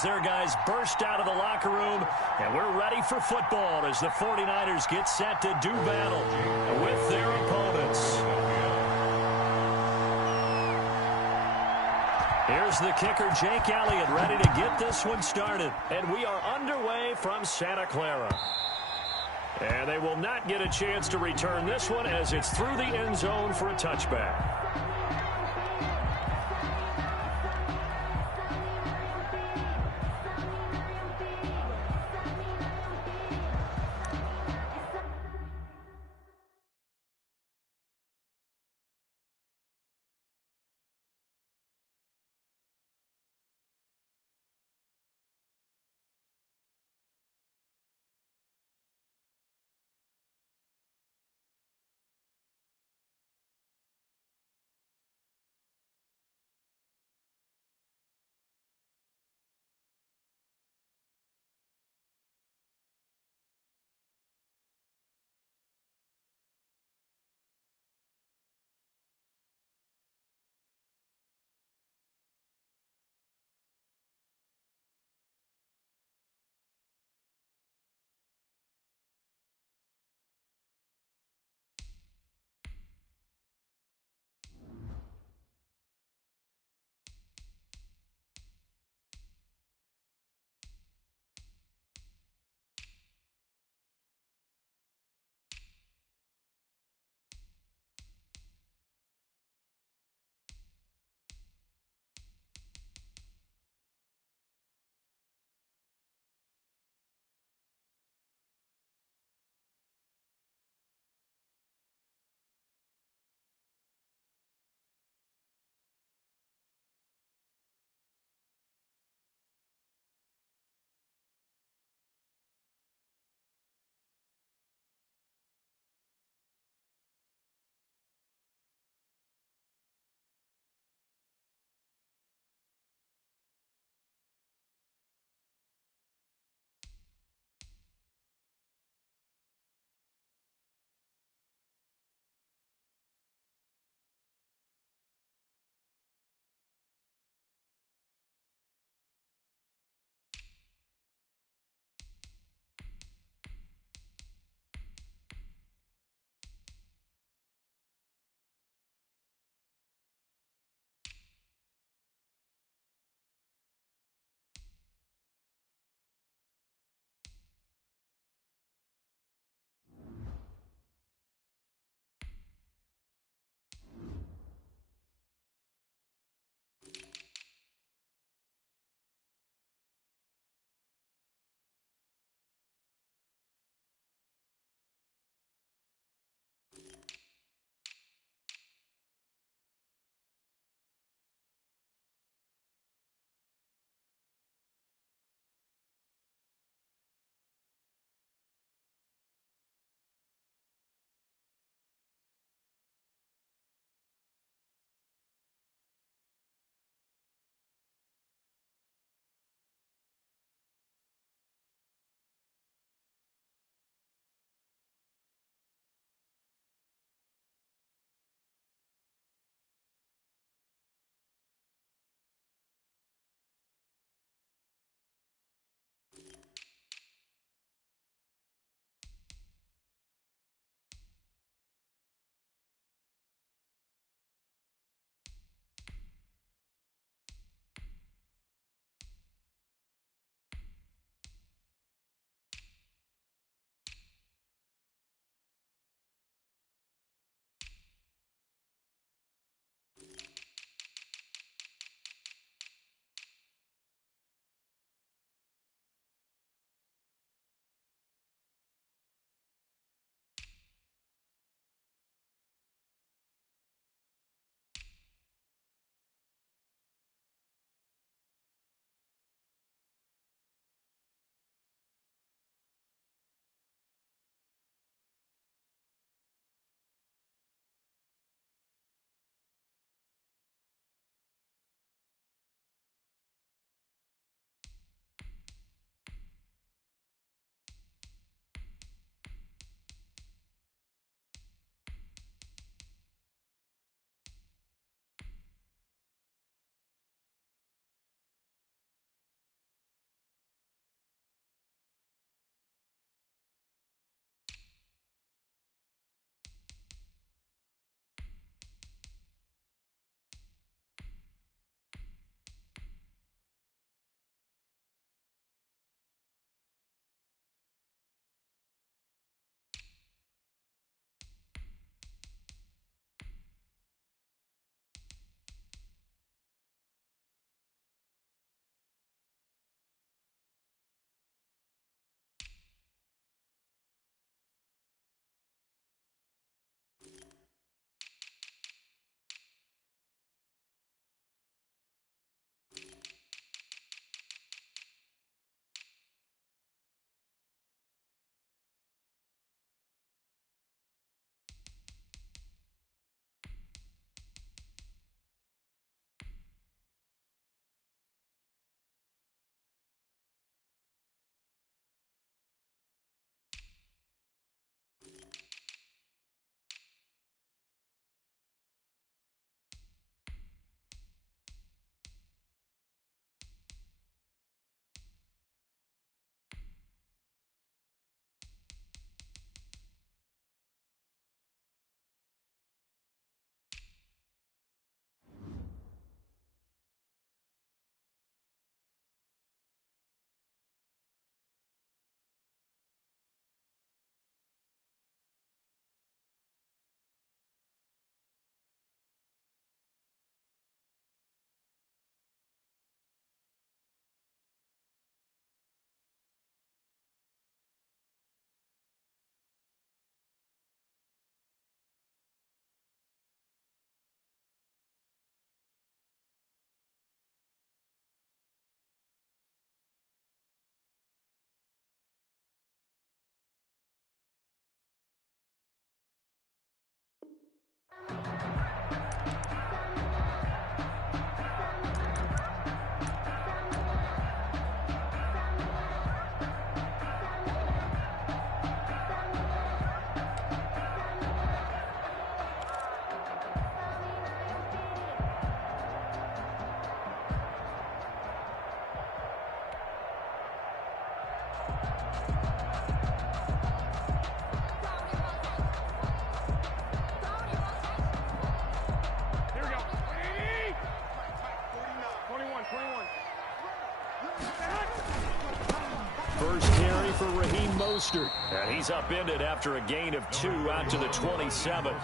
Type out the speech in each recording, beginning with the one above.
as their guys burst out of the locker room, and we're ready for football as the 49ers get set to do battle with their opponents. Here's the kicker, Jake Elliott, ready to get this one started. And we are underway from Santa Clara. And they will not get a chance to return this one as it's through the end zone for a touchback. First carry for Raheem Mostert. And he's upended after a gain of 2 out to the 27.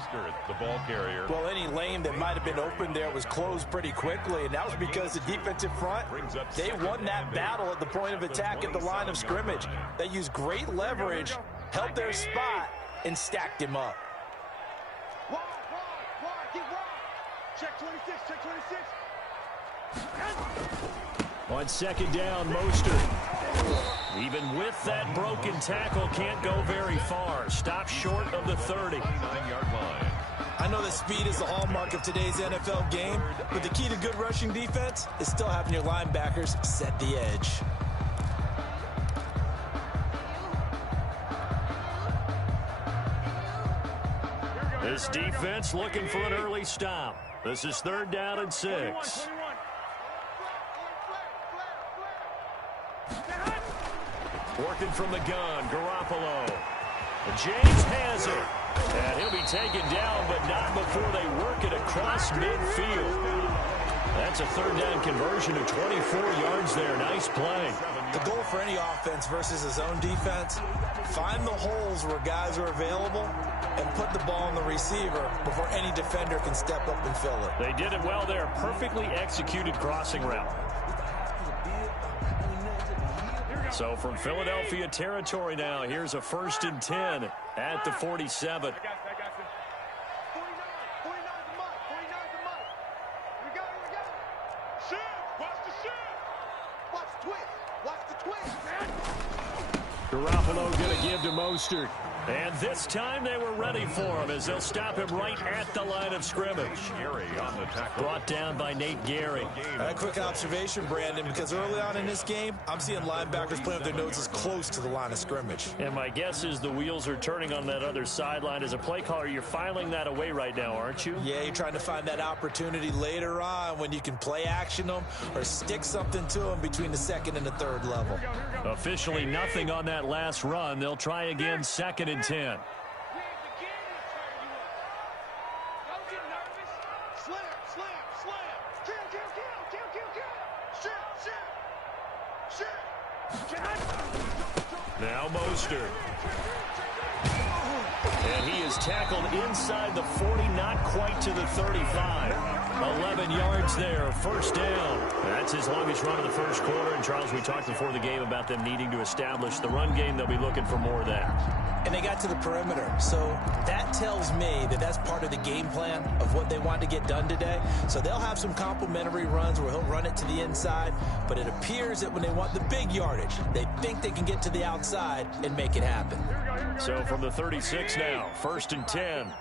The ball carrier. Well, any lane that might have been open there was closed pretty quickly, and that was because the defensive front, they won that battle at the point of attack at the line of scrimmage. They used great leverage, held their spot, and stacked him up. Check 26, check 26. On second down, Mostert. Even with that broken tackle, can't go very far. Stop short of the 30. 9-yard line. I know that speed is the hallmark of today's NFL game, but the key to good rushing defense is still having your linebackers set the edge. This defense looking for an early stop. This is 3rd down and 6. Working from the gun, Garoppolo. James has it. And he'll be taken down, but not before they work it across midfield. That's a 3rd down conversion of 24 yards there. Nice play. The goal for any offense versus his own defense, find the holes where guys are available and put the ball on the receiver before any defender can step up and fill it. They did it well there. Perfectly executed crossing route. So from Philadelphia territory now, here's a 1st and 10 at the 47. Garoppolo going to give to Mostert. And this time they were ready for him as they'll stop him right at the line of scrimmage. Gary on the tackle. Brought down by Nate Gary. A quick observation, Brandon, because early on in this game, I'm seeing linebackers playing with their noses close to the line of scrimmage. And my guess is the wheels are turning on that other sideline. As a play caller, you're filing that away right now, aren't you? Yeah, you're trying to find that opportunity later on when you can play action them or stick something to them between the 2nd and the 3rd level. Officially nothing on that last run. They'll try again, 2nd and 10. Now Mostert. And he is tackled inside the 40, not quite to the 35. 11 yards there, 1st down. That's his longest run of the 1st quarter. And, Charles, we talked before the game about them needing to establish the run game. They'll be looking for more of that. And they got to the perimeter. So that tells me that that's part of the game plan of what they want to get done today. So they'll have some complementary runs where he'll run it to the inside. But it appears that when they want the big yardage, they think they can get to the outside and make it happen. So from the 36 now, 1st and 10.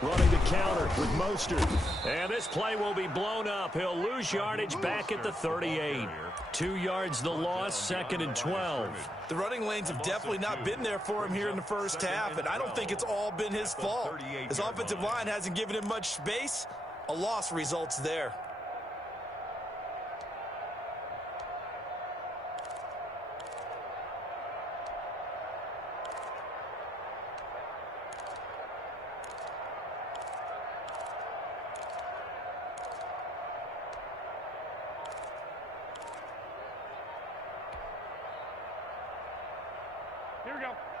Running the counter with Mostert. And this play will be blown up. He'll lose yardage back at the 38. 2 yards the loss, 2nd and 12. The running lanes have definitely not been there for him here in the 1st half, and I don't think it's all been his fault. His offensive line hasn't given him much space. A loss results there.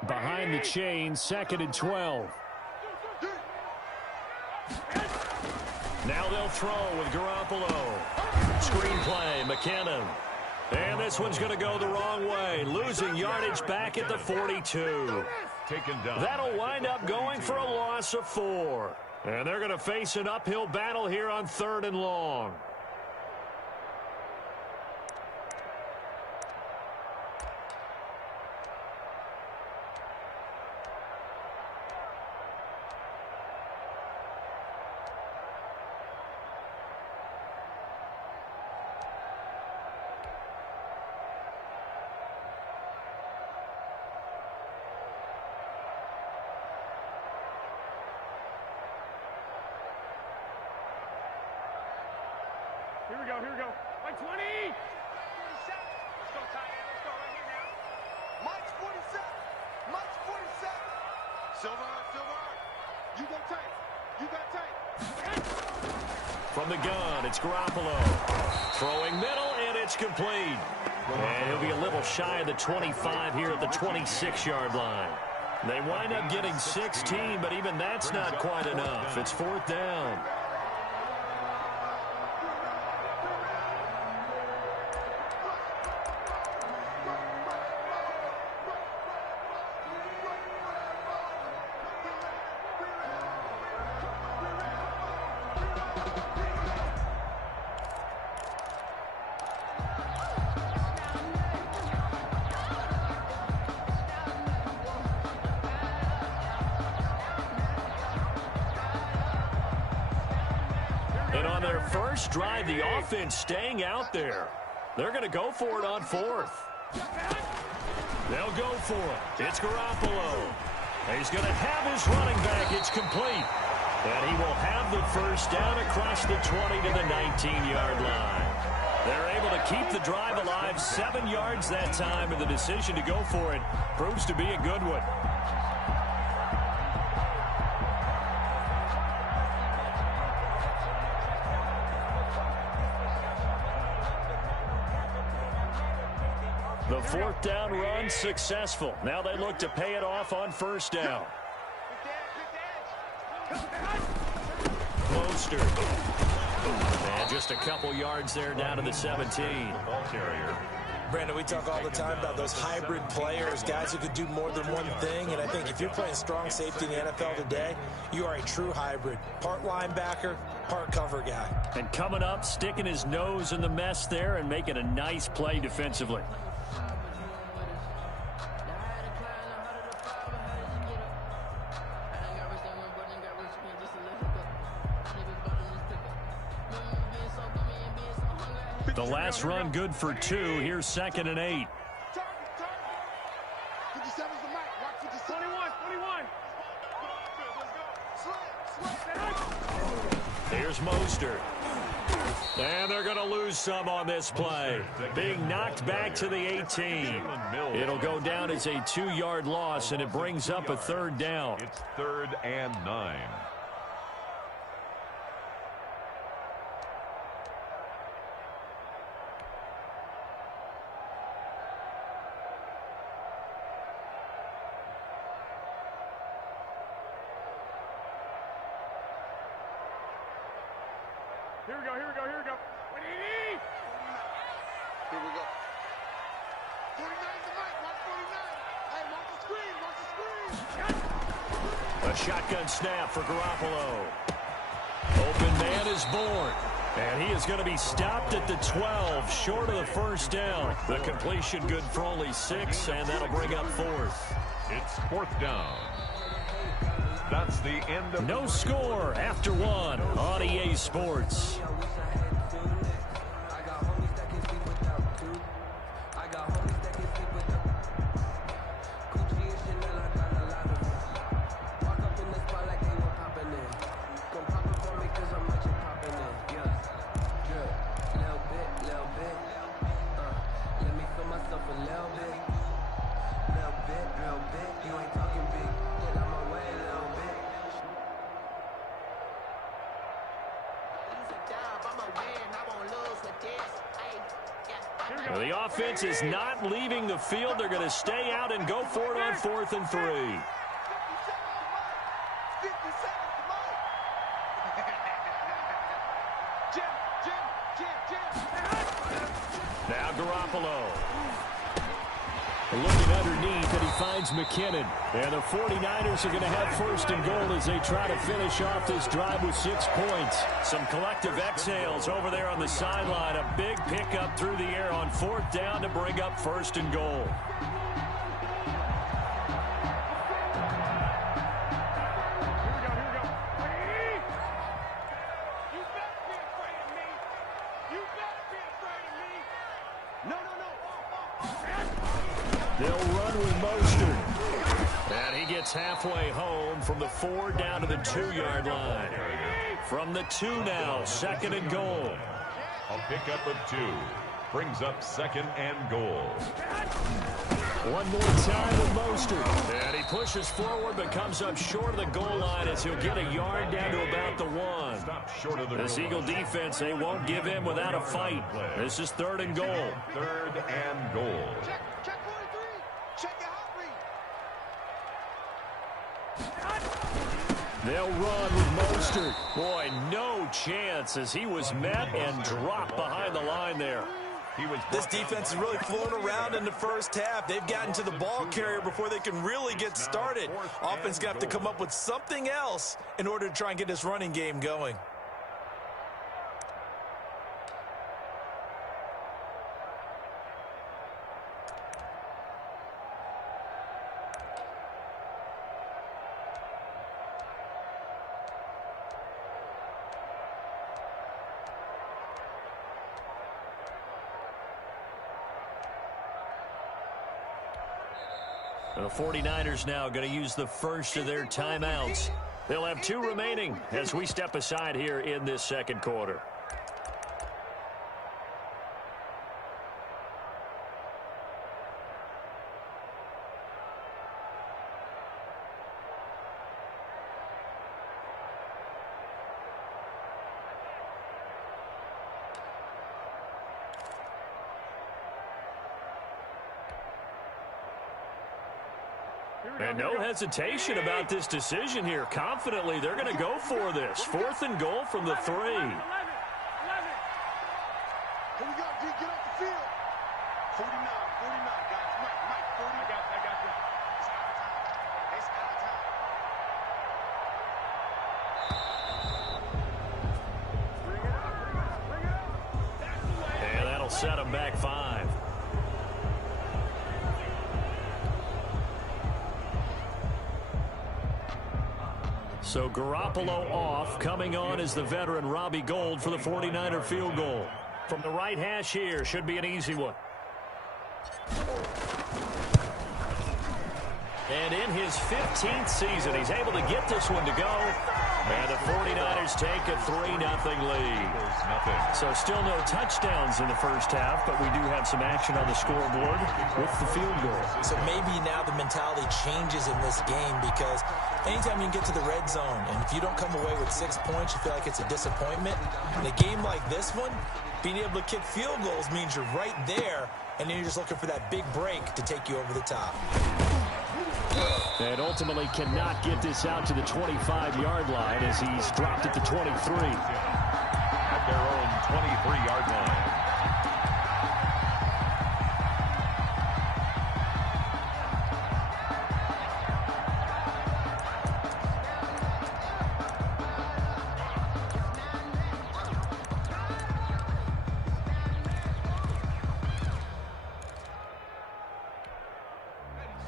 Behind the chain, 2nd and 12. Now they'll throw with Garoppolo. Screen play, McKinnon. And this one's going to go the wrong way. Losing yardage back at the 42. Taken down. That'll wind up going for a loss of 4. And they're going to face an uphill battle here on 3rd and long. Here we go. Mike 20! 47. Let's go, tight end. Let's go right here now. Mike's 47. Mike's 47. Silver. You go tight. You got tight. From the gun, it's Garoppolo. Throwing middle, and it's complete. And he'll be a little shy of the 25 here at the 26-yard line. They wind up getting 16, but even that's not quite enough. It's 4th down. And on their first drive, the offense staying out there. They're going to go for it on 4th. They'll go for it. It's Garoppolo. He's going to have his running back. It's complete. And he will have the first down across the 20 to the 19-yard line. They're able to keep the drive alive, 7 yards that time, and the decision to go for it proves to be a good one. The 4th down run successful. Now they look to pay it off on 1st down. Closter. And just a couple yards there down to the 17. Ball carrier. Brandon, we talk all the time about those hybrid players, guys who could do more than one thing. And I think if you're playing strong safety in the NFL today, you are a true hybrid. Part linebacker, part cover guy. And coming up, sticking his nose in the mess there and making a nice play defensively. The last run good for 2. Here's 2nd and 8. 57's the mic. Watch 21. Here's Mostert. And they're going to lose some on this play. Being knocked back to the 18. It'll go down as a 2-yard loss, and it brings up a 3rd down. It's 3rd and 9. Here we go. 29. Here we go. 49's the mic. Watch 49. Hey, watch the screen. A shotgun snap for Garoppolo. Open man is born. And he is going to be stopped at the 12, short of the 1st down. The completion good for only 6, and that'll bring up 4th. It's 4th down. That's the end of No score after 1 on EA Sports. The offense is not leaving the field. They're going to stay out and go for it on 4th and 3. Now Garoppolo. Looking underneath, and he finds McKinnon. And the 49ers are going to have first and goal as they try to finish off this drive with 6 points. Some collective exhales over there on the sideline. A big pickup through the air on 4th down to bring up first and goal. They'll run with Mostert. And he gets halfway home from the 4 down to the 2-yard line. From the 2 now, 2nd and goal. A pickup of 2 brings up 2nd and goal. One more time with Mostert. And he pushes forward but comes up short of the goal line as he'll get a yard down to about the 1. Stop short of the This Eagle defense, they won't give in without a fight. This is 3rd and goal. 3rd and goal. Check 43. Check your hot read. They'll run with Mostert. Boy, no chance as he was met and dropped behind the line there. This defense is really flown around in the first half. They've gotten to the ball carrier before they can really get started. Offense got to come up with something else in order to try and get this running game going. The 49ers now going to use the first of their timeouts. They'll have 2 remaining as we step aside here in this 2nd quarter. And no hesitation about this decision here. Confidently, they're going to go for this. 4th and goal from the 3. 11. Here we go, G. Get off the field. 49, guys. Mike, 40. I got you. It's out of time. Bring it up. That's the way. And that'll set them back 5. So Garoppolo off. Coming on is the veteran Robbie Gould for the 49er field goal. From the right hash here, should be an easy one. And in his 15th season, he's able to get this one to go. And the 49ers take a 3-0 lead. So still no touchdowns in the first half, but we do have some action on the scoreboard with the field goal. So maybe now the mentality changes in this game because anytime you can get to the red zone, and if you don't come away with 6 points, you feel like it's a disappointment. In a game like this one, being able to kick field goals means you're right there, and then you're just looking for that big break to take you over the top. And ultimately cannot get this out to the 25-yard line as he's dropped at the 23. At their own 23-yard line.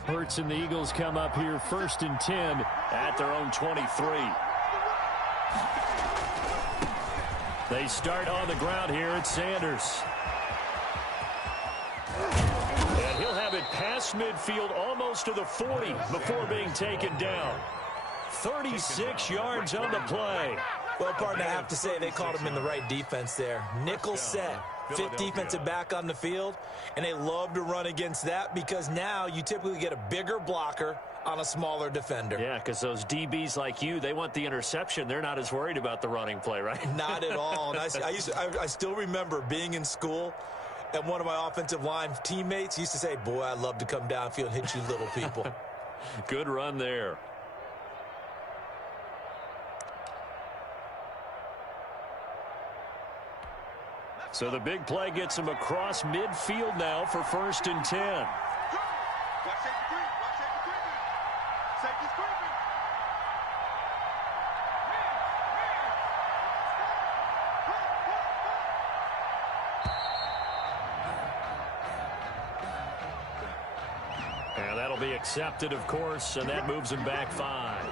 Hurts and the Eagles come up here 1st and 10 at their own 23. They start on the ground here at Sanders. And he'll have it past midfield almost to the 40 before being taken down. 36 yards on the play. Well, partner, I have to say they called him in the right defense there. Nickel set. 5th defensive back on the field, and they love to run against that because now you typically get a bigger blocker on a smaller defender. Yeah, because those DBs like you, they want the interception. They're not as worried about the running play, right? Not at all. And I still remember being in school, and one of my offensive line teammates used to say, boy, I'd love to come downfield and hit you little people. Good run there. So the big play gets him across midfield now for 1st and 10. Watch safety creep. Watch safety creeping. Safety's creeping. And that'll be accepted, of course, and that moves him back 5.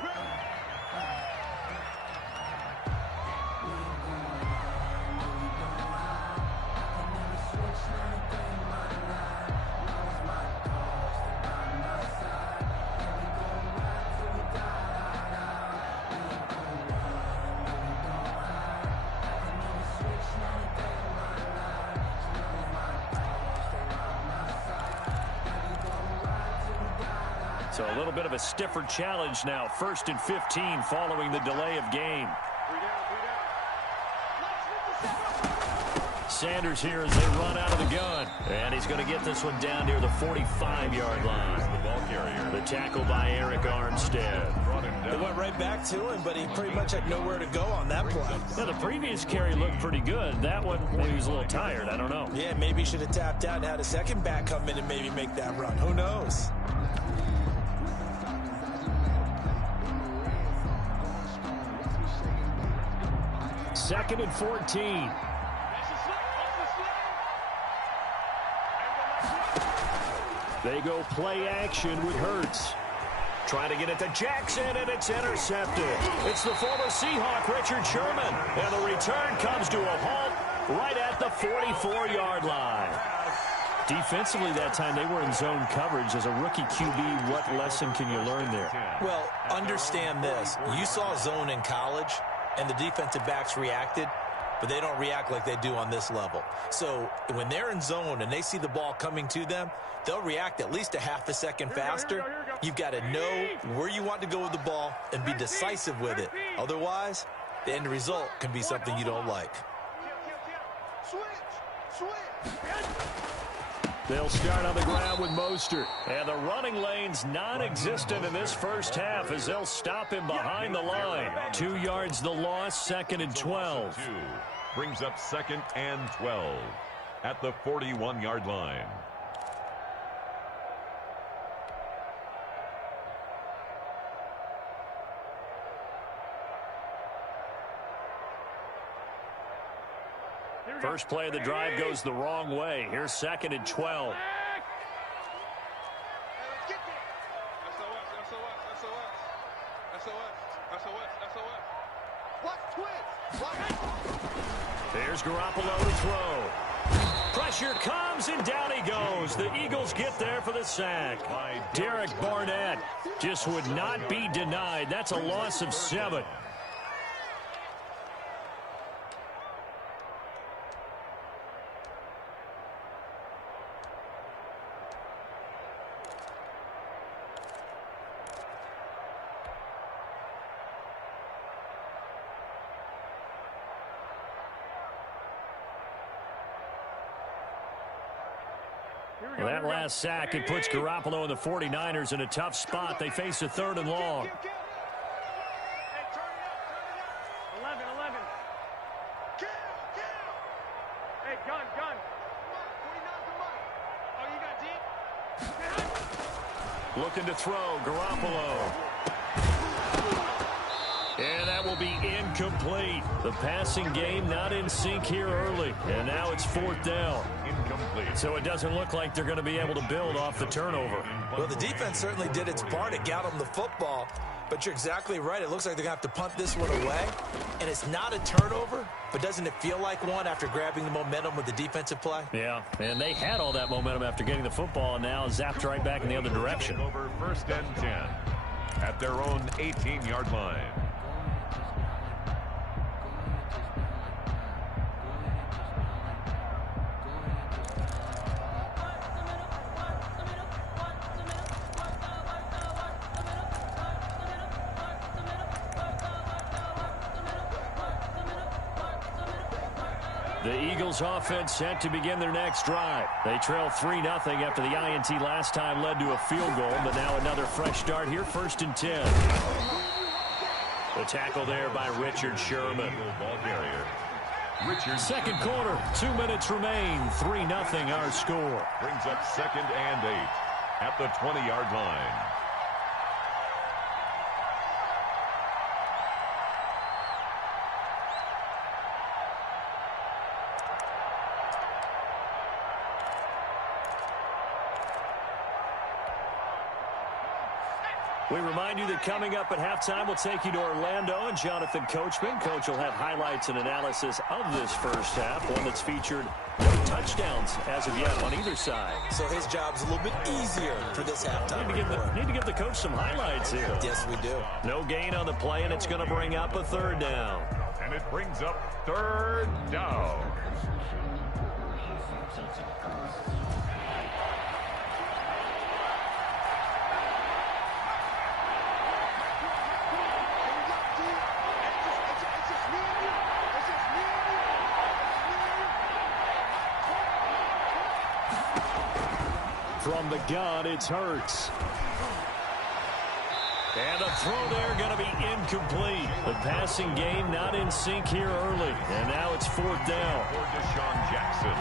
So a little bit of a stiffer challenge now. 1st and 15 following the delay of game. Sanders here as they run out of the gun. And he's going to get this one down near the 45-yard line. The ball carrier. The tackle by Eric Armstead. It went right back to him, but he pretty much had nowhere to go on that play. Yeah, the previous carry looked pretty good. That one, maybe he was a little tired. I don't know. Yeah, maybe he should have tapped out and had a second back come in and maybe make that run. Who knows? Second and 14. They go play action with Hurts. Trying to get it to Jackson, and it's intercepted. It's the former Seahawk, Richard Sherman. And the return comes to a halt right at the 44-yard line. Defensively that time, they were in zone coverage. As a rookie QB, what lesson can you learn there? Well, understand this. You saw zone in college, and the defensive backs reacted, but they don't react like they do on this level. So when they're in zone and they see the ball coming to them, they'll react at least a half a second faster. You've got to know where you want to go with the ball and be decisive with it. Otherwise, the end result can be something you don't like. They'll start on the ground with Mostert. And the running lane's non-existent in this first half as they'll stop him behind the line. 2 yards the loss, 2nd and 12. Brings up 2nd and 12 at the 41-yard line. First play of the drive goes the wrong way. Here's 2nd and 12. There's Garoppolo to throw. Pressure comes, and down he goes. The Eagles get there for the sack. Derek Barnett just would not be denied. That's a loss of 7. Well, that last sack, it puts Garoppolo and the 49ers in a tough spot. They face a 3rd and long. 11. Kill. Hey, gun. Oh, you got deep? Looking to throw, Garoppolo. And that will be incomplete. The passing game not in sync here early. And now it's 4th down. Incomplete. So it doesn't look like they're going to be able to build off the turnover. Well, the defense certainly did its part. It got them the football. But you're exactly right. It looks like they're going to have to punt this one away. And it's not a turnover, but doesn't it feel like one after grabbing the momentum with the defensive play? Yeah, and they had all that momentum after getting the football, and now zapped right back in the other direction. Over 1st and 10 at their own 18-yard line. The Eagles offense set to begin their next drive. They trail 3-0 after the INT last time led to a field goal, but now another fresh start here, 1st and 10. The tackle there by Richard Sherman. Ball carrier. Richard. Second quarter, 2 minutes remain, 3-0 our score. Brings up 2nd and 8. at the 20-yard line. We remind you that coming up at halftime, we'll take you to Orlando and Jonathan Coachman. Coach will have highlights and analysis of this first half, one that's featured no touchdowns as of yet on either side. So his job's a little bit easier for this halftime. Need to give the coach some highlights here. Yes, we do. No gain on the play, and it's going to bring up a third down. And it brings up third down. From the gun, it's Hurts. And the throw there going to be incomplete. The passing game not in sync here early. And now it's fourth down.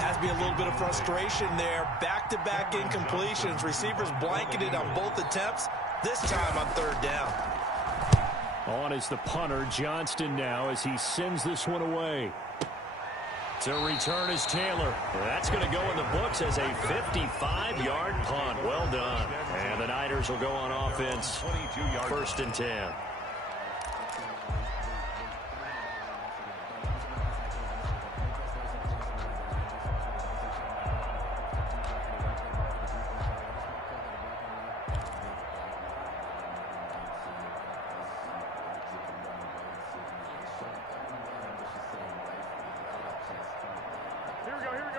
Has to be a little bit of frustration there. Back-to-back incompletions. Receivers blanketed on both attempts. This time on third down. On is the punter, Johnston, now as he sends this one away. To return is Taylor. That's going to go in the books as a 55-yard punt. Well done. And the Niners will go on offense. First and 10.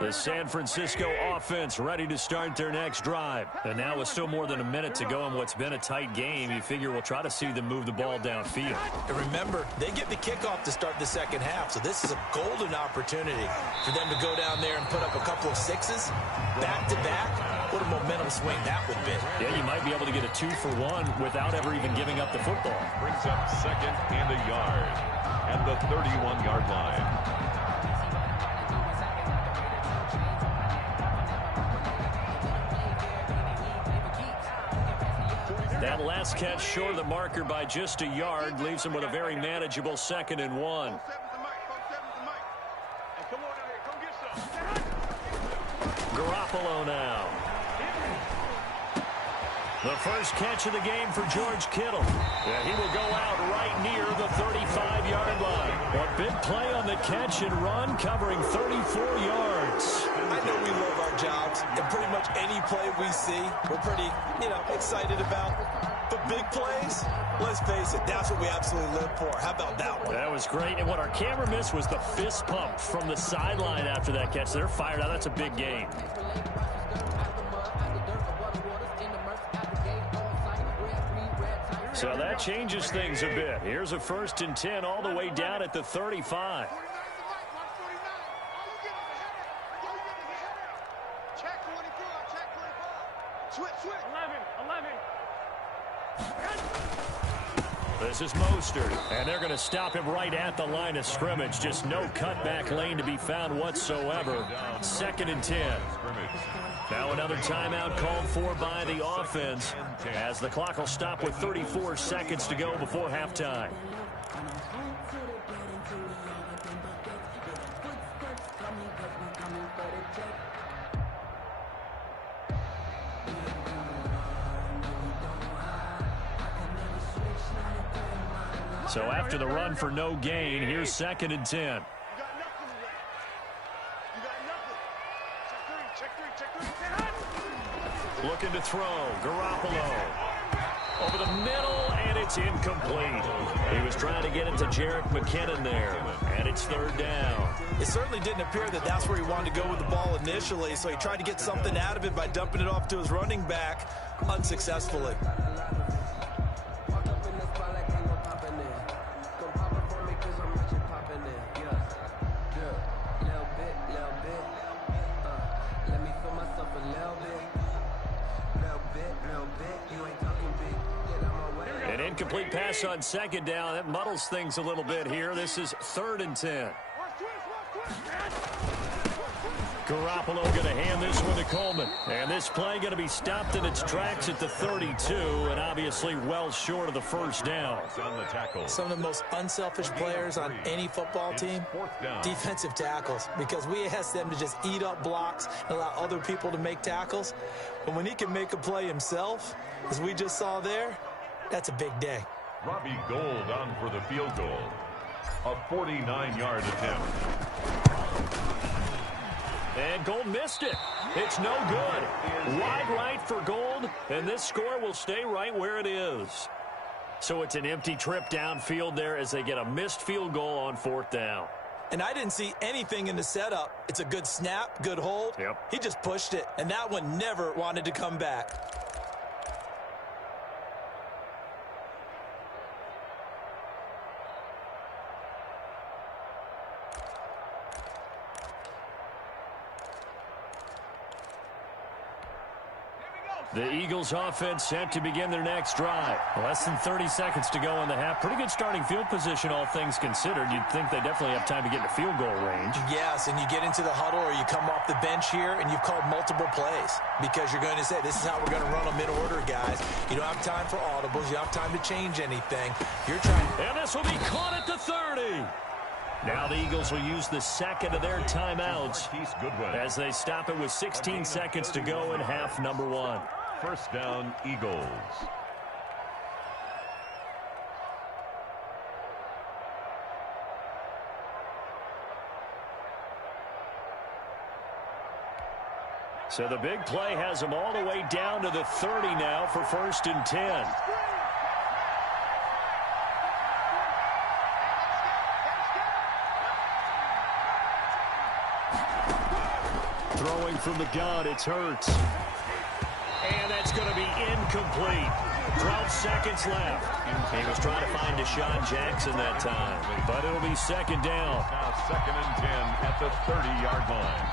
The San Francisco offense ready to start their next drive. And now with still more than a minute to go in what's been a tight game, you figure we'll try to see them move the ball downfield. And remember, they get the kickoff to start the second half, so this is a golden opportunity for them to go down there and put up a couple of sixes back-to-back. What a momentum swing that would be. Yeah, you might be able to get a 2-for-1 without ever even giving up the football. Brings up second and a yard at the 31-yard line. That last catch short of the marker by just a yard leaves him with a very manageable 2nd and 1. Garoppolo now. The first catch of the game for George Kittle. Yeah, he will go out right near the 35-yard line. A big play on the catch and run, covering 34 yards. I know we love our jobs, and pretty much any play we see, we're pretty, excited about. But big plays, let's face it, that's what we absolutely live for. How about that one? That was great. And what our camera missed was the fist pump from the sideline after that catch. They're fired out. That's a big game. So that changes things a bit. Here's a 1st and 10 all the way down at the 35. This is Mostert, and they're going to stop him right at the line of scrimmage. Just no cutback lane to be found whatsoever. 2nd and 10. Now another timeout called for by the offense as the clock will stop with 34 seconds to go before halftime. So after the run for no gain, here's 2nd and 10. Looking to throw. Garoppolo. Over the middle, and it's incomplete. He was trying to get it to Jerick McKinnon there, and it's 3rd down. It certainly didn't appear that that's where he wanted to go with the ball initially, so he tried to get something out of it by dumping it off to his running back unsuccessfully. An incomplete pass on 2nd down. That muddles things a little bit here. This is 3rd and 10. Garoppolo going to hand this one to Coleman. And this play going to be stopped in its tracks at the 32, and obviously well short of the first down. On the tackle. Some of the most unselfish players on any football team, defensive tackles, because we ask them to just eat up blocks and allow other people to make tackles. But when he can make a play himself, as we just saw there, that's a big day. Robbie Gould on for the field goal. A 49-yard attempt. And Gould missed it. It's no good. Wide right for Gould, and this score will stay right where it is. So it's an empty trip downfield there as they get a missed field goal on 4th down. And I didn't see anything in the setup. It's a good snap, good hold. Yep. He just pushed it, and that one never wanted to come back. The Eagles offense set to begin their next drive. Less than 30 seconds to go in the half. Pretty good starting field position, all things considered. You'd think they definitely have time to get into field goal range. Yes, and you get into the huddle or you come off the bench here and you've called multiple plays because you're going to say, this is how we're going to run them in order, guys. You don't have time for audibles. You don't have time to change anything. You're trying. And this will be caught at the 30. Now the Eagles will use the second of their timeouts as they stop it with 16 seconds to go in half number 1. First down, Eagles. So the big play has them all the way down to the 30 now for 1st and 10. Throwing from the gun, it's Hurts. And that's going to be incomplete. 12 seconds left. He was trying to find Deshaun Jackson that time, but it'll be 2nd down. Now 2nd and 10 at the 30-yard line.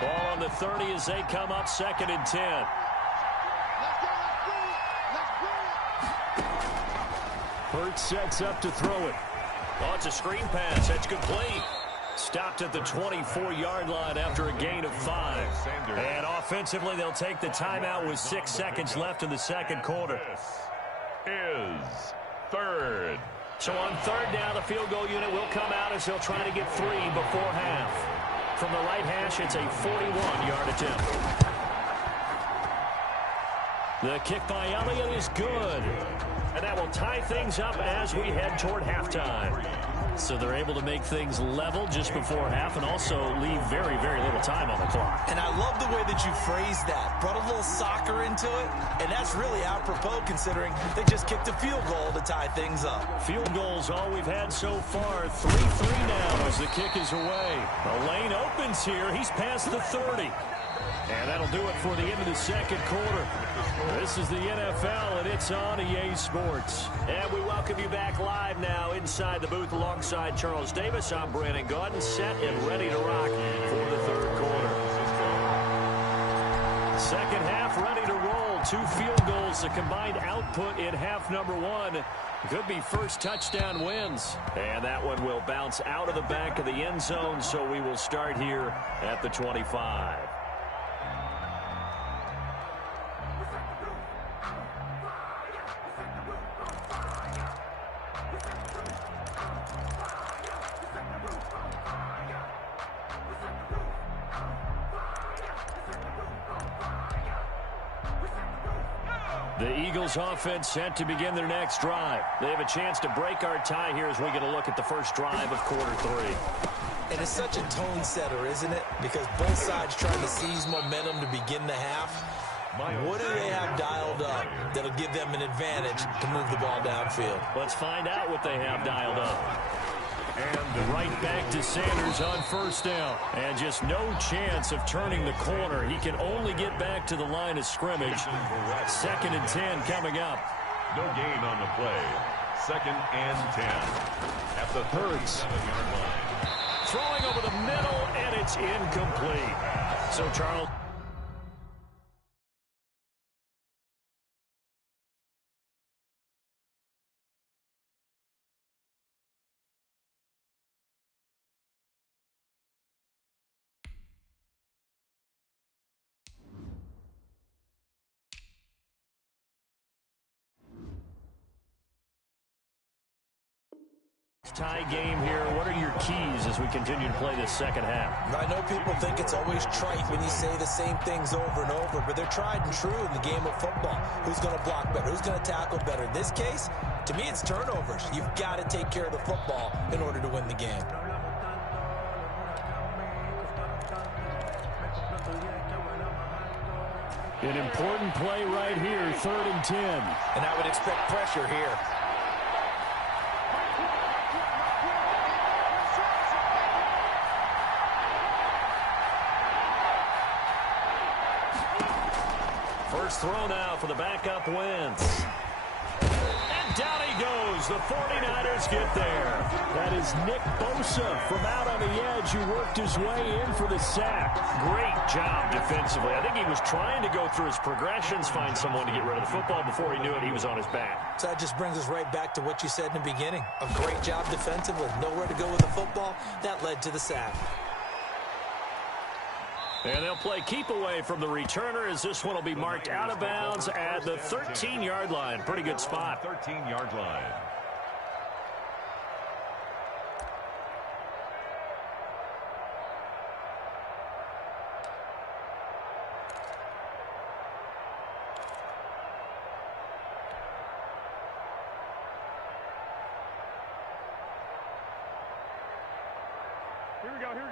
Ball on the 30 as they come up 2nd and 10. Hurts sets up to throw it. Oh, it's a screen pass. That's complete. Stopped at the 24-yard line after a gain of 5. And offensively, they'll take the timeout with 6 seconds left in the second quarter. This is 3rd. So on 3rd down, the field goal unit will come out as they'll try to get 3 before half. From the right hash, it's a 41-yard attempt. The kick by Elliott is good. And that will tie things up as we head toward halftime. So they're able to make things level just before half and also leave very, very little time on the clock. And I love the way that you phrased that. Brought a little soccer into it, and that's really apropos considering they just kicked a field goal to tie things up. Field goals all we've had so far. 3-3 now as the kick is away. The lane opens here. He's past the 30. And that'll do it for the end of the second quarter. This is the NFL, and it's on EA Sports. And we welcome you back live now inside the booth alongside Charles Davis. I'm Brandon Gaudin, set and ready to rock for the 3rd quarter. Second half ready to roll. 2 field goals, the combined output in half number 1. Could be first touchdown wins. And that one will bounce out of the back of the end zone, so we will start here at the 25. The Eagles offense set to begin their next drive. They have a chance to break our tie here as we get a look at the first drive of quarter 3. And it's such a tone setter, isn't it? Because both sides trying to seize momentum to begin the half. What do they have dialed up that'll give them an advantage to move the ball downfield? Let's find out what they have dialed up. And right back to Sanders on 1st down. And just no chance of turning the corner. He can only get back to the line of scrimmage. 2nd and 10 coming up. No gain on the play. 2nd and 10 at the 37-yard line. Throwing over the middle, and it's incomplete. So, Charles, Tie game here. What are your keys as we continue to play this second half? I know people think it's always trite when you say the same things over and over, but they're tried and true in the game of football. Who's going to block better? Who's going to tackle better? In this case, to me, it's turnovers. You've got to take care of the football in order to win the game. An important play right here, 3rd and 10. And I would expect pressure here. First throw now for the backup Wentz. And down he goes. The 49ers get there. That is Nick Bosa from out on the edge who worked his way in for the sack. Great job defensively. I think he was trying to go through his progressions, find someone to get rid of the football. Before he knew it, he was on his back. So that just brings us right back to what you said in the beginning. A great job defensively. Nowhere to go with the football. That led to the sack. And they'll play keep away from the returner as this one will be marked out of bounds at the 13-yard line. Pretty good spot. 13-yard line.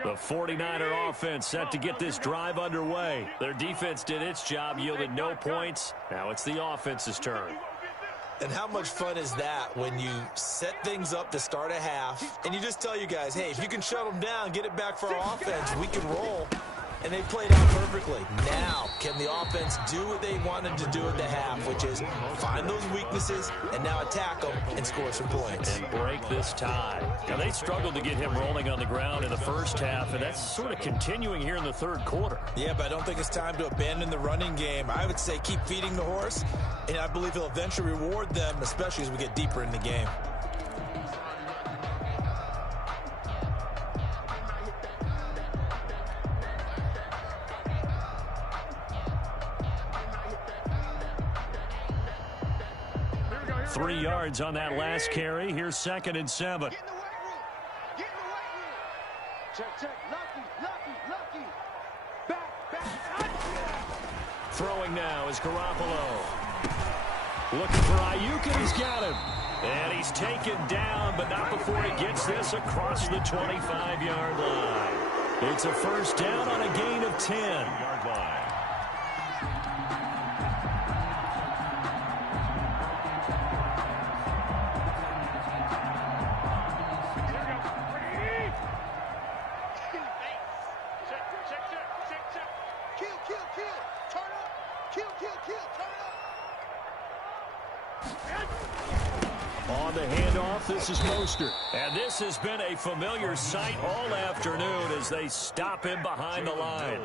The 49er offense set to get this drive underway. Their defense did its job, yielded no points. Now it's the offense's turn. And how much fun is that when you set things up to start a half and you just tell you guys, hey, if you can shut them down, get it back for our offense, we can roll. And they played out perfectly. Now, can the offense do what they wanted to do at the half, which is find those weaknesses and now attack them and score some points. And break this tie. Now, they struggled to get him rolling on the ground in the first half, and that's sort of continuing here in the third quarter. Yeah, but I don't think it's time to abandon the running game. I would say keep feeding the horse, and I believe he'll eventually reward them, especially as we get deeper in the game. Three yards on that last carry. Here's 2nd and 7. Get in the weight room. Get in the weight room. Check. Lucky. Back. Throwing now is Garoppolo. Looking for Ayuk, and he's got him. And he's taken down, but not before he gets this across the 25-yard line. It's a first down on a gain of 10. 10-yard line. On the handoff, this is Mostert. And this has been a familiar sight all afternoon as they stop him behind the line.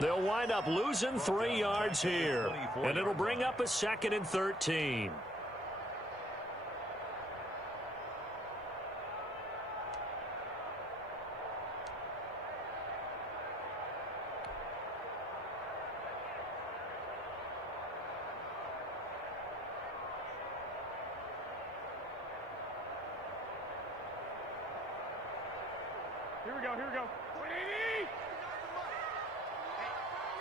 They'll wind up losing 3 yards here. And it'll bring up a 2nd and 13. Here we go. 180. Hey,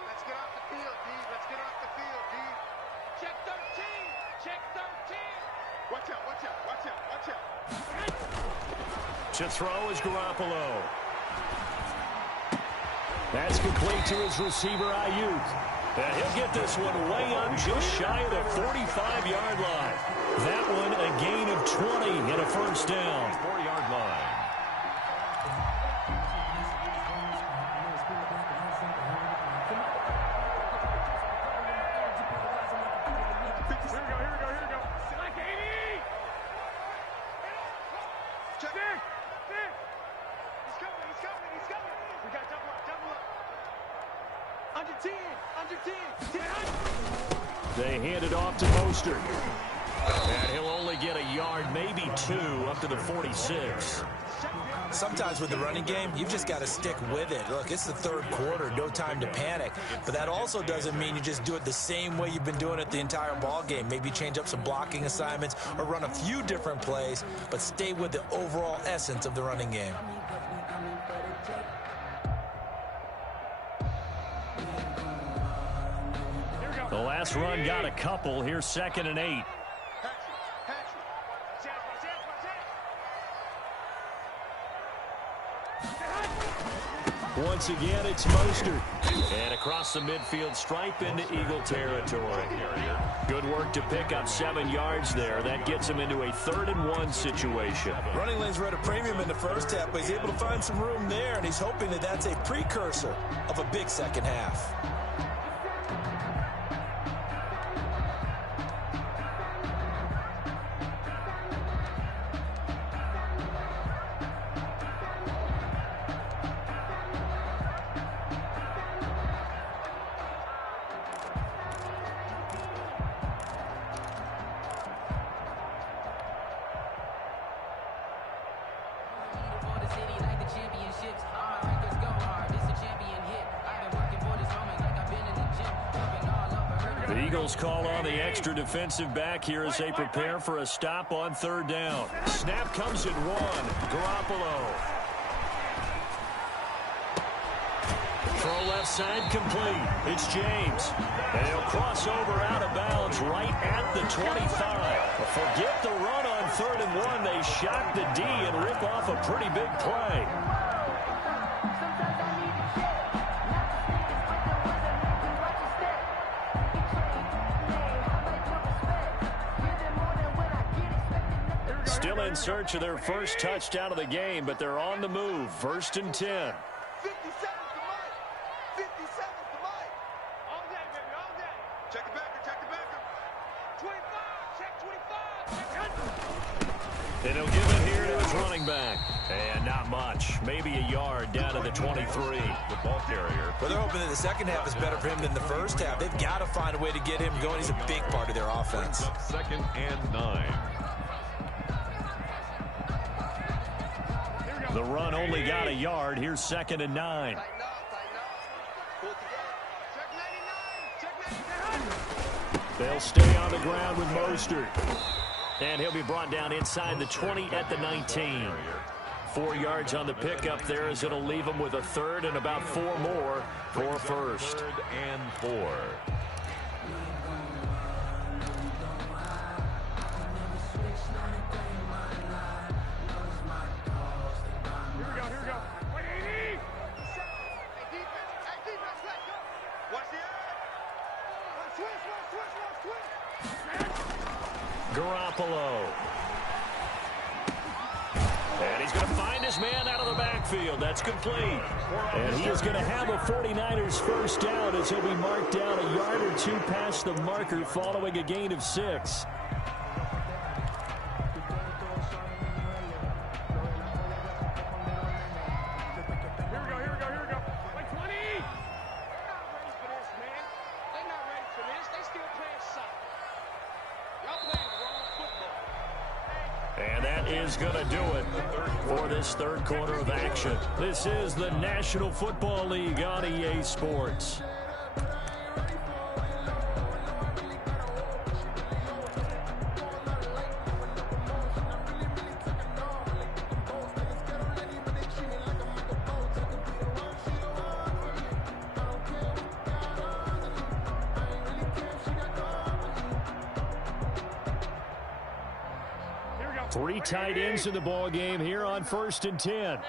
let's get off the field, D. Let's get off the field, D. Check 13. Watch out. To throw is Garoppolo. That's complete to his receiver, Ayuk. And he'll get this one way up just shy of the 45-yard line. That one a gain of 20 and a first down. 4-yard line. They hand it off to Mostert. And he'll only get a yard, maybe 2, up to the 46. Sometimes with the running game, you've just got to stick with it. Look, it's the third quarter, no time to panic. But that also doesn't mean you just do it the same way you've been doing it the entire ball game. Maybe change up some blocking assignments or run a few different plays, but stay with the overall essence of the running game. The last run got a couple. Here's 2nd and 8. Once again, it's Mostert. And across the midfield stripe into Eagle territory. Good work to pick up 7 yards there. That gets him into a 3rd and 1 situation. Running lanes were at a premium in the first half, but he's able to find some room there, and he's hoping that that's a precursor of a big second half. The Eagles call on the extra defensive back here as they prepare for a stop on 3rd down. Snap comes at 1. Garoppolo. Throw left side complete. It's James. And he'll cross over out of bounds right at the 25. Forget the run on 3rd and 1. They shock the D and rip off a pretty big play. Still in search of their first touchdown of the game, but they're on the move. 1st and 10. 57's the Mike. 57's the Mike. All day, baby, all day. Check the backer, check the backer. 25, check 25. And he'll give it here to his running back. And not much. Maybe a yard down to the 23. The ball carrier. Well, they're hoping that the second half is better for him than the first half. They've got to find a way to get him going. He's a big part of their offense. 2nd and 9. The run only got a yard. Here's 2nd and 9. Tighten up, tighten up. Pull it together. Check 99, check 99. They'll stay on the ground with Mostert. And he'll be brought down inside the 20 at the 19. 4 yards on the pickup there as it'll leave him with a 3rd and about 4 more for 1st. 3rd and 4. Garoppolo. And he's going to find his man out of the backfield. That's complete. And he is going to have a 49ers first down as he'll be marked down a yard or 2 past the marker following a gain of 6. And that is going to do it for this 3rd quarter of action. This is the National Football League on EA Sports. Three tight ends in the ball game here on 1st and 10. 11.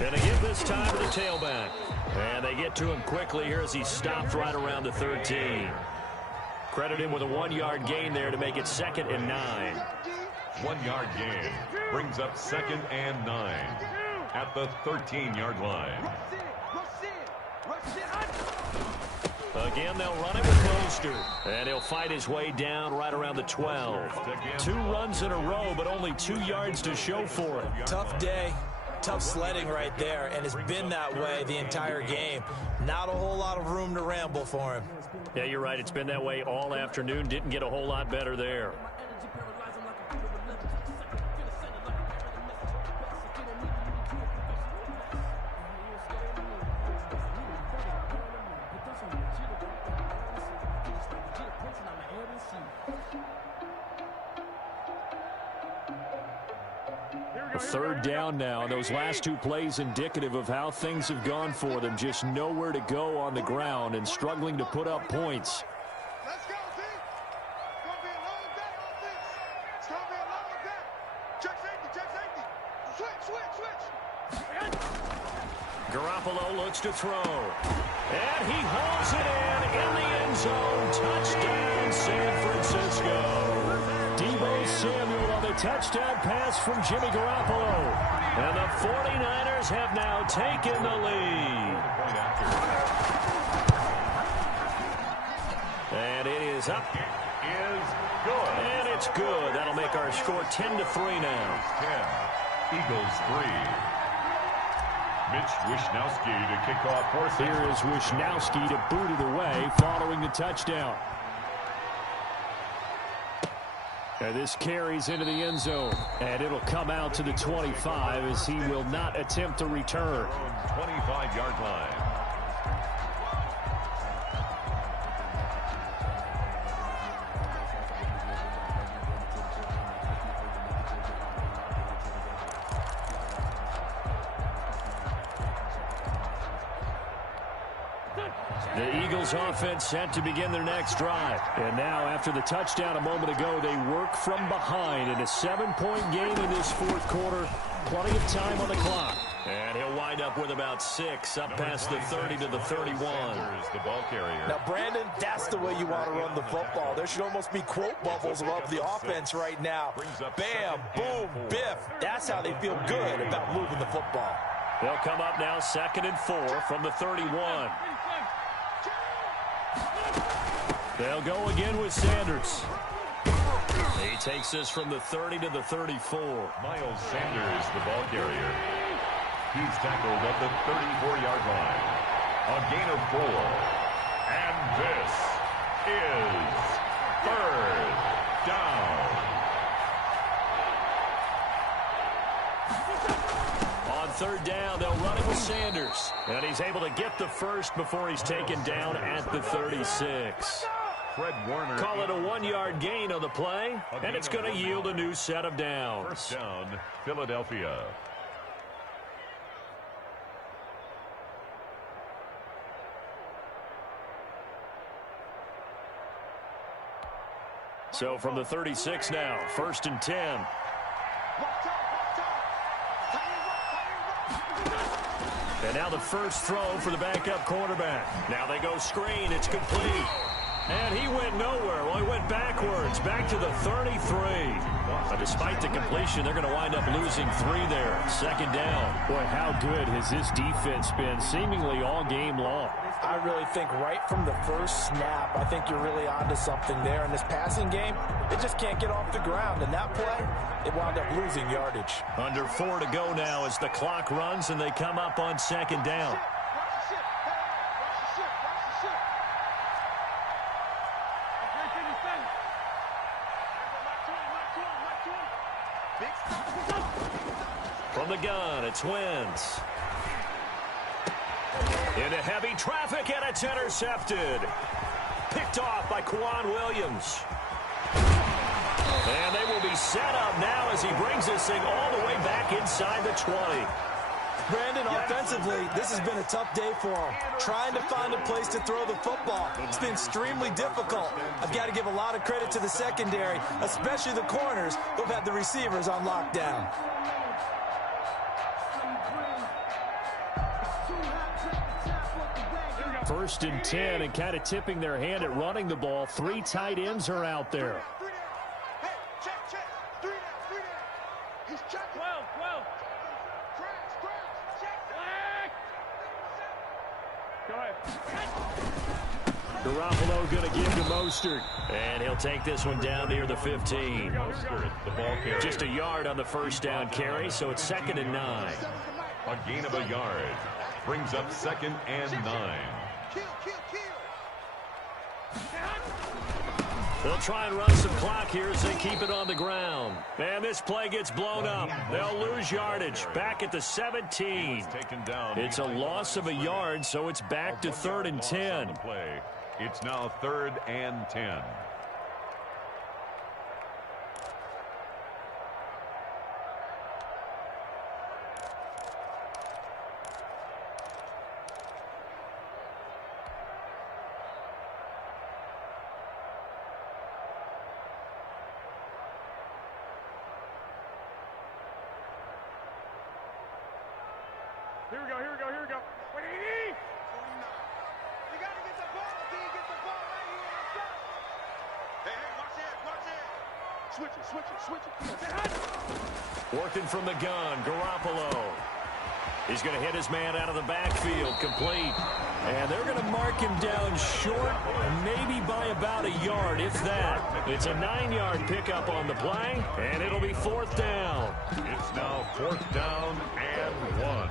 And they give this time to the tailback. And they get to him quickly here as he stopped right around the 13. Credit him with a 1-yard gain there to make it 2nd and 9. 1-yard gain brings up 2nd and 9 at the 13-yard line. Again, they'll run it with Mostert. And he'll fight his way down right around the 12. 2 runs in a row, but only 2 yards to show for it. Tough day. Tough sledding right there, and it's been that way the entire game. Not a whole lot of room to ramble for him. Yeah, you're right. It's been that way all afternoon. Didn't get a whole lot better there. Third down now. Those last 2 plays indicative of how things have gone for them. Just nowhere to go on the ground and struggling to put up points. Let's go, team. It's going to be a long day on this. It's going to be a long day. Check safety, check safety. Switch. Garoppolo looks to throw. And he hauls it in the end zone. Touchdown, San Francisco. Deebo Samuel on the touchdown pass from Jimmy Garoppolo. And the 49ers have now taken the lead. And it is up. Is good. And it's good. That'll make our score 10-3 now. 10. Eagles 3. Mitch Wishnowsky to kick off for. Here is Wishnowsky to boot it away following the touchdown. And this carries into the end zone. And it'll come out to the 25 as he will not attempt to return. 25-yard line. The Eagles offense set to begin their next drive. And now after the touchdown a moment ago, they work from behind in a 7-point game in this 4th quarter. Plenty of time on the clock. And he'll wind up with about 6 up past the 30 to the 31. The ball carrier. Now, Brandon, that's the way you want to run the football. There should almost be quote bubbles above the offense right now. Bam, boom, biff. That's how they feel good about moving the football. They'll come up now 2nd and 4 from the 31. They'll go again with Sanders. He takes this from the 30 to the 34. Miles Sanders, the ball carrier. He's tackled at the 34-yard line. A gain of 4. And this is 3rd down. On 3rd down, they'll run it with Sanders. And he's able to get the first before he's taken down at the 36. Fred Warner. Call it a 1-yard gain on the play, and it's going to yield a new set of downs. First down, Philadelphia. So from the 36 now, 1st and 10. And now the first throw for the backup quarterback. Now they go screen. It's complete. And he went nowhere. Well, he went backwards, back to the 33. But despite the completion, they're going to wind up losing 3 there. 2nd down. Boy, how good has this defense been seemingly all game long? I really think right from the first snap, I think you're really onto something there. In this passing game, it just can't get off the ground. And that play, it wound up losing yardage. Under 4 to go now as the clock runs and they come up on 2nd down. From the gun, it's Wentz. Into heavy traffic, and it's intercepted. Picked off by Quan Williams. And they will be set up now as he brings this thing all the way back inside the 20. Brandon, offensively, this has been a tough day for him. Trying to find a place to throw the football. It's been extremely difficult. I've got to give a lot of credit to the secondary, especially the corners who've had the receivers on lockdown. First and 10, and kind of tipping their hand at running the ball. 3 tight ends are out there. Hey, check. 3 down. He's checking. 12. Crash. Check. Go ahead. Garoppolo going to give to Mostert. And he'll take this one down near the 15. Mostert, the ball carrier. Just a yard on the first down carry, so it's 2nd and 9. A gain of a yard. Brings up 2nd and 9. They'll try and run some clock here as they keep it on the ground. And this play gets blown up. They'll lose yardage. Back at the 17. It's a loss of a yard, so it's back to 3rd and 10. It's now 3rd and 10. Here we go. Wait, you got to get the ball, D. Get the ball right here. Let's go. Hey, watch it. Switch it. Working from the gun, Garoppolo. He's going to hit his man out of the backfield, complete. And they're going to mark him down short, maybe by about a yard, if that. It's a 9-yard pickup on the play, and it'll be 4th down. It's now 4th down and 1.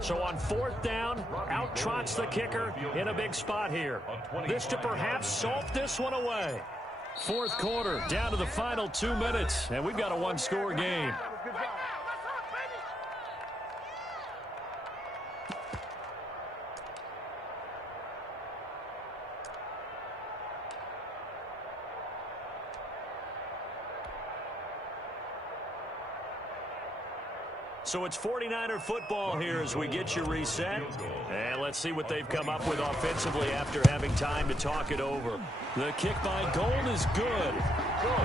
So on 4th down, out trots the kicker in a big spot here. This to perhaps salt this one away. 4th quarter, down to the final 2 minutes, and we've got a one-score game. So it's 49er football here as we get you reset. And let's see what they've come up with offensively after having time to talk it over. The kick by Gold is good.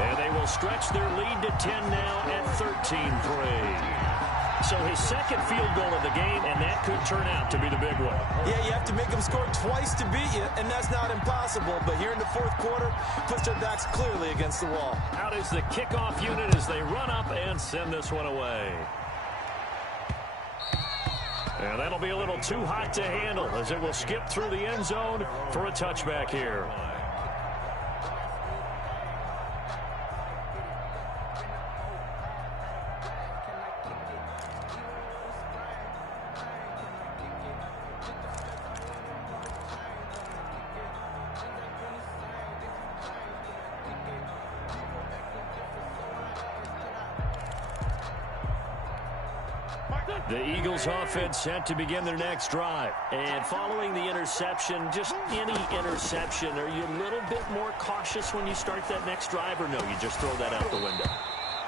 And they will stretch their lead to 10 now at 13-3. So his 2nd field goal of the game, and that could turn out to be the big one. Yeah, you have to make them score twice to beat you, and that's not impossible. But here in the 4th quarter, puts their backs clearly against the wall. Out is the kickoff unit as they run up and send this one away. And that'll be a little too hot to handle as it will skip through the end zone for a touchback here. The Eagles offense set to begin their next drive. And following the interception, just any interception, are you a little bit more cautious when you start that next drive, or no, you just throw that out the window?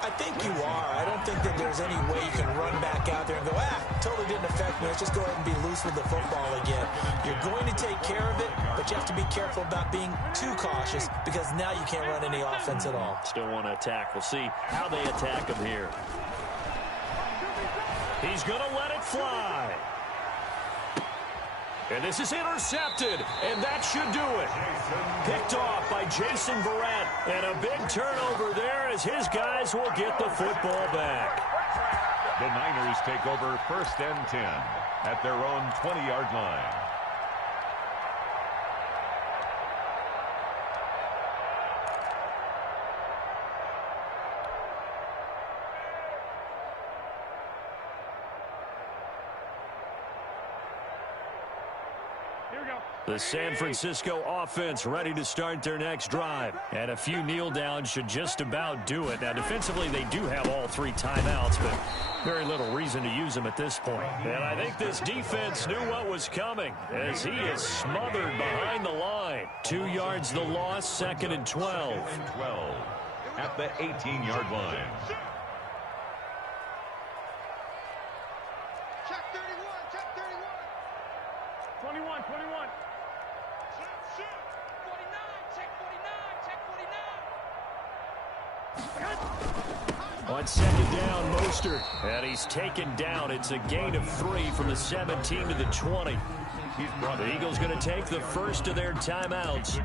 I think you are. I don't think that there's any way you can run back out there and go, totally didn't affect me. Let's just go ahead and be loose with the football again. You're going to take care of it, but you have to be careful about being too cautious because now you can't run any offense at all. Still want to attack. We'll see how they attack him here. He's going to let it fly. And this is intercepted, and that should do it. Picked off by Jason Verrett, and a big turnover there as his guys will get the football back. The Niners take over 1st and 10 at their own 20-yard line. The San Francisco offense ready to start their next drive. And a few kneel downs should just about do it. Now, defensively, they do have all 3 timeouts, but very little reason to use them at this point. And I think this defense knew what was coming as he is smothered behind the line. 2 yards the loss, 2nd and 12. At the 18-yard line. Check 31, check 31. 21. On 2nd down, Mostert. And he's taken down. It's a gain of 3 from the 17 to the 20. The Eagles going to take the first of their timeouts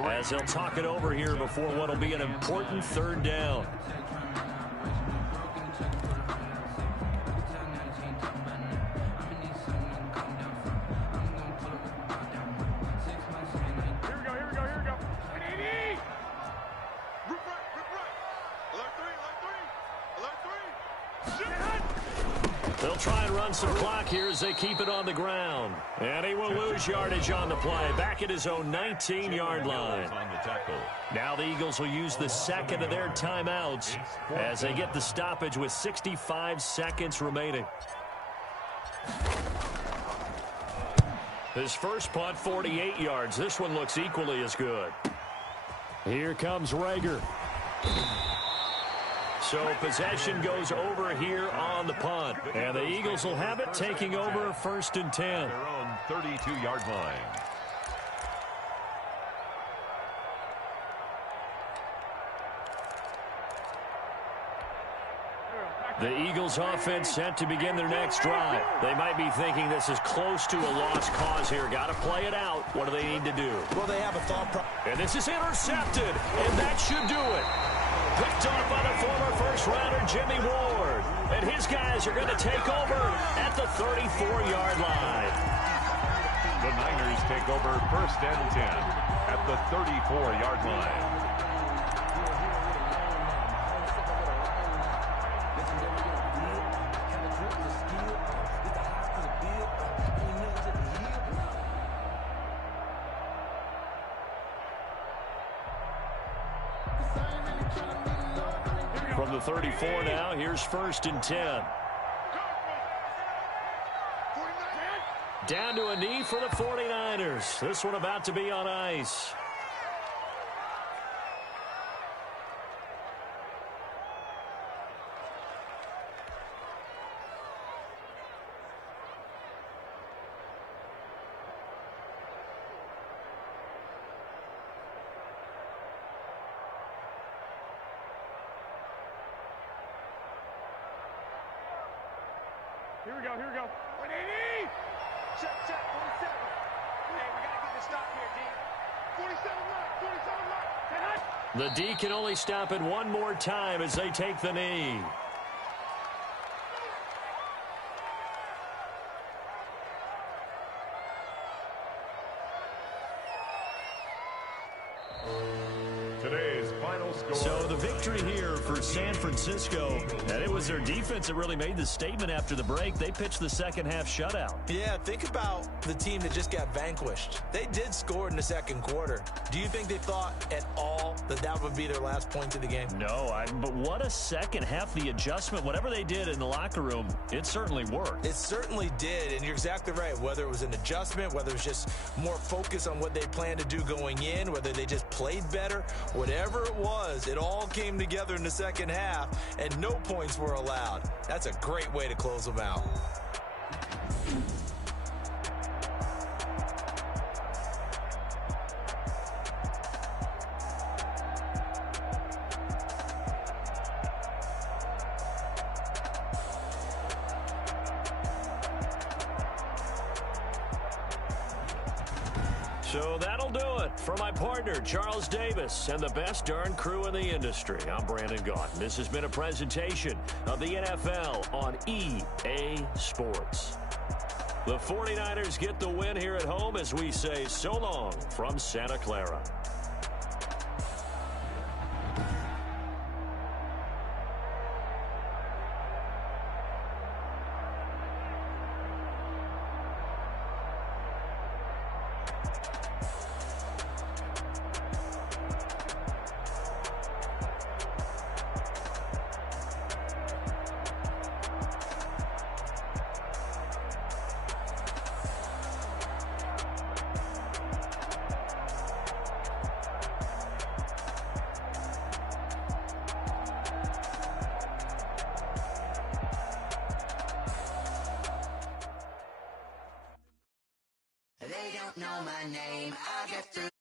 as they'll talk it over here before what will be an important third down. They'll try and run some clock here as they keep it on the ground. And he will lose yardage on the play, back at his own 19-yard line. Now the Eagles will use the second of their timeouts as they get the stoppage with 65 seconds remaining. His first punt, 48 yards. This one looks equally as good. Here comes Rager. So possession goes over here on the punt. And the Eagles will have it, taking over 1st and 10. Their own 32-yard line. The Eagles offense set to begin their next drive. They might be thinking this is close to a lost cause here. Got to play it out. What do they need to do? Well, they have a thought process. And this is intercepted, and that should do it. Picked off by the former first-rounder Jimmy Ward. And his guys are going to take over at the 34-yard line. The Niners take over 1st and 10 at the 34-yard line. From the 34 now, here's 1st and 10. Down to a knee for the 49ers. This one about to be on ice. Here we go, here we go. 180! Check, 47. Hey, we got to get this stop here, D. 47 left, 47 left. The D can only stop it one more time as they take the knee. Today's final score. So the victory here for San Francisco, and it was their defense that really made the statement after the break. They pitched the second half shutout. Yeah, think about the team that just got vanquished. They did score in the second quarter. Do you think they thought at all that that would be their last point of the game? No, but what a second half. The adjustment, whatever they did in the locker room, it certainly worked. It certainly did, and you're exactly right. Whether it was an adjustment, whether it was just more focus on what they planned to do going in, whether they just played better, whatever it was, it all came together in the second half, and no points were allowed. That's a great way to close them out. So that'll do it for my partner, Charles Davis, and the best darn crew in the industry. I'm Brandon Gaudin. This has been a presentation of the NFL on EA Sports. The 49ers get the win here at home as we say so long from Santa Clara. They don't know my name. I get through.